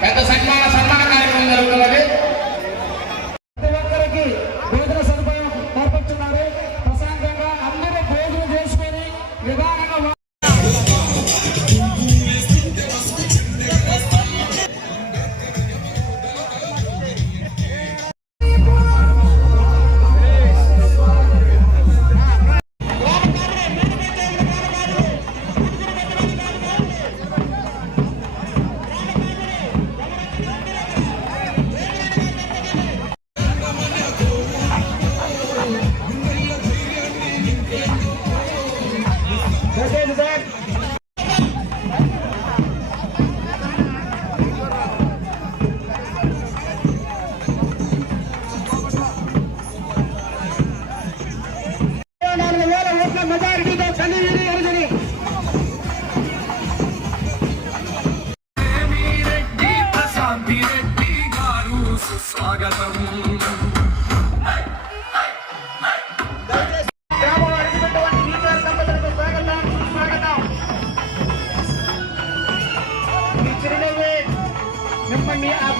పెద్ద సన్మాన కార్యక్రమం జరుగుతున్నది. ప్రతి ఒక్కరికి భోజన సదుపాయం కల్పిస్తున్నారు. ప్రశాంతంగా అందరూ భోజనం చేసుకొని నిదానంగా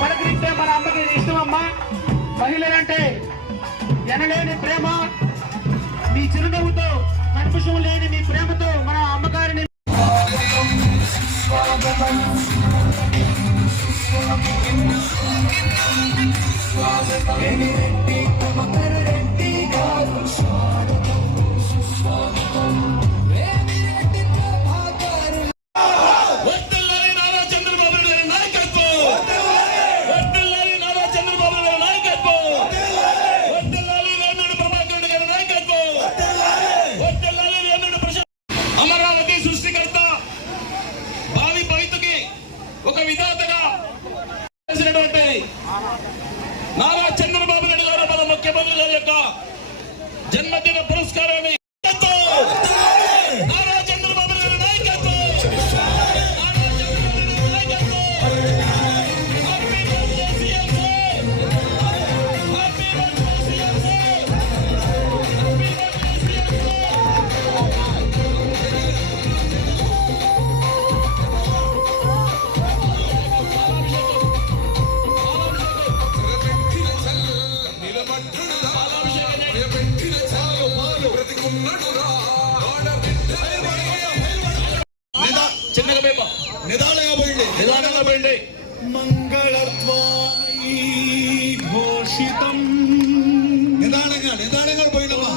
పలకరించే మన అమ్మకి ఇష్టం అమ్మా. మహిళలంటే ఎనలేని ప్రేమ. మీ చిరునవ్వుతో కన్ఫ్యూషన్ లేని మీ ప్రేమతో మన అమ్మగారిని ఒక విధాతగా చేసినటువంటి నారా చంద్రబాబు నాయుడు గారు మన ముఖ్యమంత్రి గారి యొక్క జన్మదిన పురస్కారాన్ని నారా చంద్రబాబు నాయుడు నాయకత్వం నిదానంగా పోయింది. మంగళత్వాయి ఘోషితం నిదానంగా పోయినమ్మా.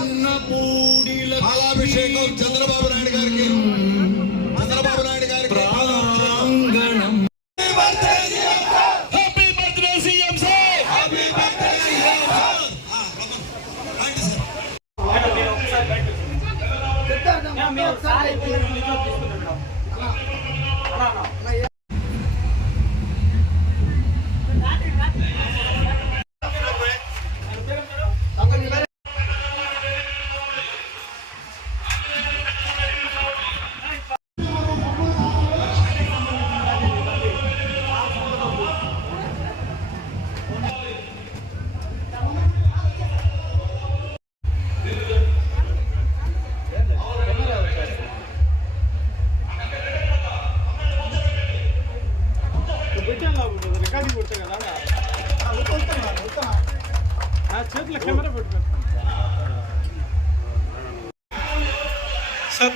పాలాభిషేకం చంద్రబాబు నాయుడు గారికి ప్రాంగణం. Happy birthday CM sir. Happy birthday CM sir. చేతుల కెమెరా పెట్టుకో సార్.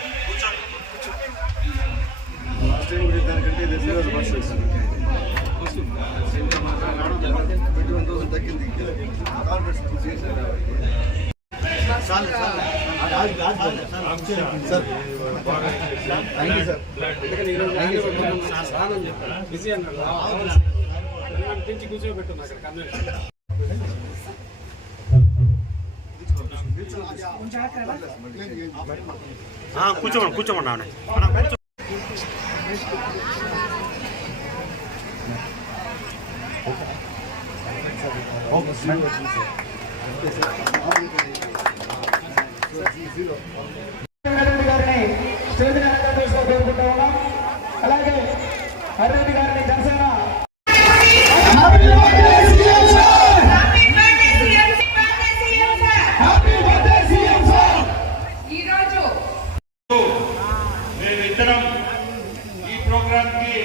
తగ్గింది బిజీ అన్నారు తెచ్చి కూర్చోబెట్టున్నా అక్కడ కన్నా కూర్చోమన్నా గారిని స్టేజ్ కోరుకుంటా ఉన్నాం. అలాగే హరిరెడ్డి గారిని Janasena Happy birthday, CM sir! మేమిద్దరం ఈ ప్రోగ్రామ్ కి